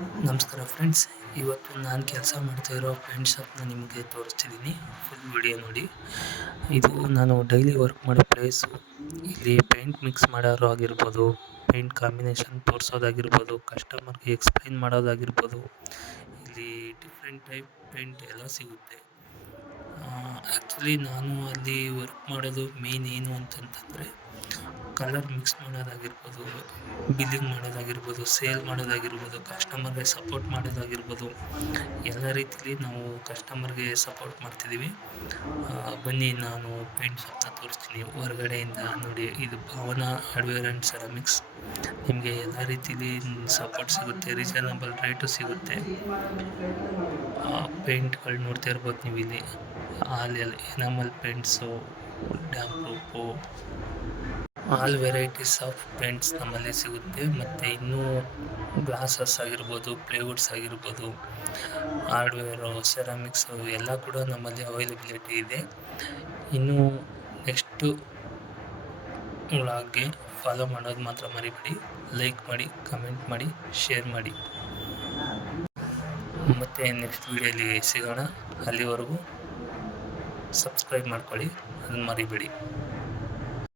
ನಮಸ್ಕಾರ ಫ್ರೆಂಡ್ಸ್. ಇವತ್ತು ನಾನು ಕೆಲಸ ಮಾಡ್ತಾ ಇರೋ ಪೇಂಟ್ ಶಾಪ್ನ ನಿಮಗೆ ತೋರಿಸ್ತಿದ್ದೀನಿ. ಫುಲ್ ವಿಡಿಯೋ ನೋಡಿ. ಇದು ನಾನು ಡೈಲಿ ವರ್ಕ್ ಮಾಡೋ ಪ್ಲೇಸು. ಇಲ್ಲಿ ಪೇಂಟ್ ಮಿಕ್ಸ್ ಮಾಡೋರು ಆಗಿರ್ಬೋದು, ಪೇಂಟ್ ಕಾಂಬಿನೇಷನ್ ತೋರಿಸೋದಾಗಿರ್ಬೋದು, ಕಸ್ಟಮರ್ಗೆ ಎಕ್ಸ್ಪ್ಲೈನ್ ಮಾಡೋದಾಗಿರ್ಬೋದು, ಇಲ್ಲಿ ಡಿಫ್ರೆಂಟ್ ಟೈಪ್ ಪೇಂಟ್ ಎಲ್ಲ ಸಿಗುತ್ತೆ. ಆ್ಯಕ್ಚುಲಿ ನಾನು ಅಲ್ಲಿ ವರ್ಕ್ ಮಾಡೋದು ಮೇನ್ ಏನು ಅಂತಂತಂದರೆ ಕಲರ್ ಮಿಕ್ಸ್ ಮಾಡೋದಾಗಿರ್ಬೋದು, ಬಿಲ್ಲಿಂಗ್ ಮಾಡೋದಾಗಿರ್ಬೋದು, ಸೇಲ್ ಮಾಡೋದಾಗಿರ್ಬೋದು, ಕಸ್ಟಮರ್ಗೆ ಸಪೋರ್ಟ್ ಮಾಡೋದಾಗಿರ್ಬೋದು, ಎಲ್ಲ ರೀತಿಲಿ ನಾವು ಕಸ್ಟಮರ್ಗೆ ಸಪೋರ್ಟ್ ಮಾಡ್ತಿದ್ದೀವಿ. ಬನ್ನಿ ನಾನು ಪೇಂಟ್ ಶಾಪ್ನ ತೋರಿಸ್ತೀನಿ ಹೊರಗಡೆಯಿಂದ. ನೋಡಿ, ಇದು ಭಾವನಾ ಹಾರ್ಡ್ವೇರ್ ಆ್ಯಂಡ್ ಸೆರಾಮಿಕ್ಸ್. ನಿಮಗೆ ಎಲ್ಲ ರೀತಿಲಿ ಸಪೋರ್ಟ್ ಸಿಗುತ್ತೆ, ರೀಸನಬಲ್ ರೇಟು ಸಿಗುತ್ತೆ. ಪೇಂಟ್ಗಳು ನೋಡ್ತಾ ಇರ್ಬೋದು ನೀವು ಇಲ್ಲಿ. Enamel paints, dam proof, all varieties of paints ನಮ್ಮಲ್ಲಿ ಸಿಗುತ್ತೆ. ಮತ್ತು ಇನ್ನೂ ಗ್ಲಾಸಸ್ ಆಗಿರ್ಬೋದು, ಪ್ಲೇವುಡ್ಸ್ ಆಗಿರ್ಬೋದು, ಹಾರ್ಡ್ವೇರು, ಸೆರಾಮಿಕ್ಸು ಎಲ್ಲ ಕೂಡ ನಮ್ಮಲ್ಲಿ ಅವೈಲಬಿಲಿಟಿ ಇದೆ. ಇನ್ನು ನೆಕ್ಸ್ಟು ವ್ಲಾಗ್ಗೆ ಫಾಲೋ ಮಾಡೋದು ಮಾತ್ರ ಮರಿಬೇಡಿ. ಲೈಕ್ ಮಾಡಿ, ಕಮೆಂಟ್ ಮಾಡಿ, ಶೇರ್ ಮಾಡಿ. ಮತ್ತು ನೆಕ್ಸ್ಟ್ ವೀಡಿಯೋಲಿ ಸಿಗೋಣ. ಅಲ್ಲಿವರೆಗೂ ಸಬ್ಸ್ಕ್ರೈಬ್ ಮಾಡ್ಕೊಳ್ಳಿ, ಅದನ್ನು ಮರಿಬೇಡಿ.